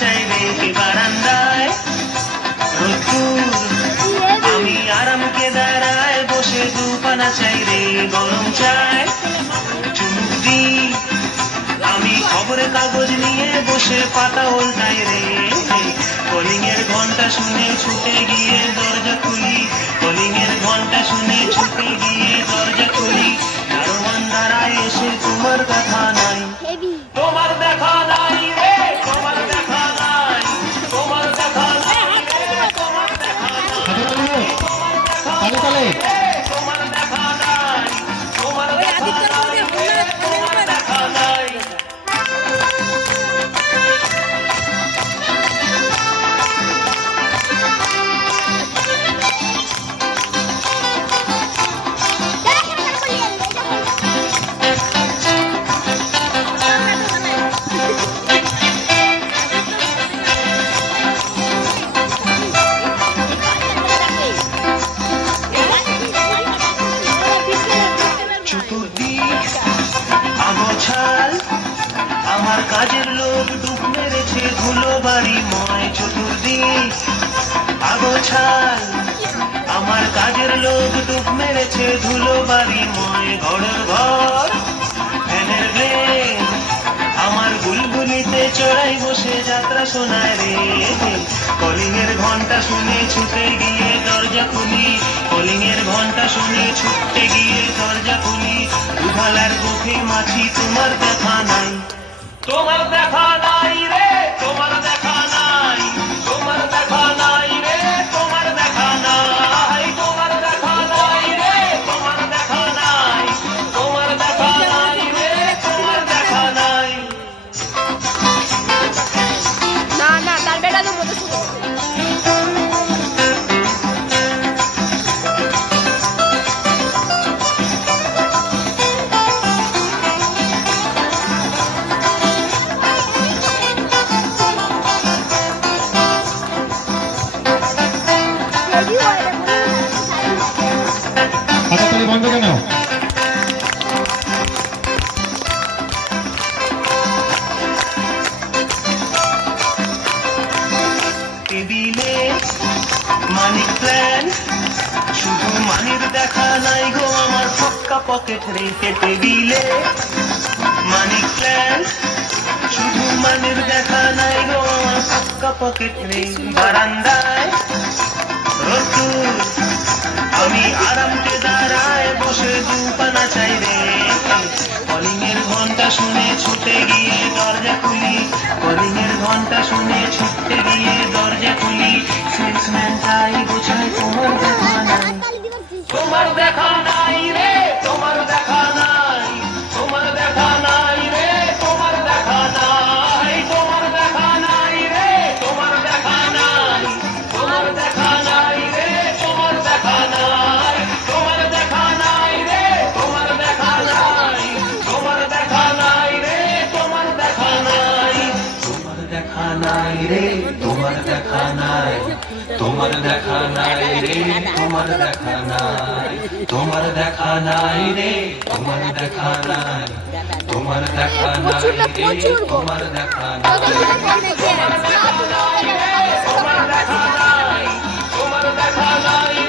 চাই রে বারান্দায় রোদ্দুর আমি আরামকে দাঁড়ায় বসে দুপানা চাই রে গরম চায় চুমুক দি আমি খবরের কাগজ নিয়ে বসে পাতা উল্টাই রে কলিং এর ঘন্টা শুনে ছুটে গিয়ে দরজা খুলি কলিং এর ঘন্টা শুনে ছুটে গিয়ে দরজা খুলি দারোয়ান দাঁড়ায় এসে তোমার কথা নাই তোমার দেখা নাই রে তোমার দেখা নাই তোমার দেখা নাই রে তোমার দেখা নাই তোমার দেখা নাই তোমার দেখা নাই তোমার দেখা নাই আমার কাজের লোক ডুব মেরেছে ধুলো বাড়ি ময় চতুর্দিক আগোছাল আমার কাজের লোক ডুব মেরেছে ধুলো বাড়ি ময় ঘরের ঘর ফ্যানের ব্লেড আমার বুলবুলিতে চড়াই বসে যাত্রা শোনায় রে কলিং এর ঘন্টা শুনে ছুটে গিয়ে দরজা খুলি কলিং এর ঘন্টা শুনে ছুটে গিয়ে দরজা খুলি দুধালার বুকে মাছি তোমার দেখা নাই তোমার দেখা নাই রে তোমার দেখা নাই তোমার দেখা নাই রে তোমার দেখা নাই তোমার দেখা নাই রে তোমার দেখা নাই তোমার দেখা নাই রে তোমার দেখা নাই না না তার বেটা তো মতো শুনো হাততালি বন্ধ কেন? টেবিলে মানি প্ল্যান শুধু মানির দেখা নাই গো আমার ফক্কা পকেট রেখে টেবিলে মানি প্ল্যান শুধু মানির দেখা নাই গো আমার ফক্কা পকেট রেখে বারান্দায় রোদ্দুর আমি আরামকে দাঁড়ায় বসে দুপানা চাই রে কলিং এর ঘন্টা শুনে ছুটে গিয়ে দরজা খুলি কলিং এর ঘন্টা শুনে ছুটে গিয়ে দরজা খুলি সেলসম্যান তাই বোঝায় তোমার দেখা নাই তোমার দেখা নাই রে তোমার দেখা নাই তোমার দেখা নাই রে তোমার দেখা নাই তোমার দেখা নাই রে তোমার দেখা নাই তোমার দেখা নাই রে তোমার দেখা নাই তোমার দেখা নাই রে তোমার দেখা নাই তোমার দেখা নাই রে তোমার দেখা নাই তোমার দেখা নাই রে তোমার দেখা নাই তোমার দেখা নাই রে তোমার দেখা নাই তোমার দেখা নাই রে তোমার দেখা নাই তোমার দেখা নাই রে তোমার দেখা নাই তোমার দেখা নাই তোমার দেখা নাই তোমার দেখা নাই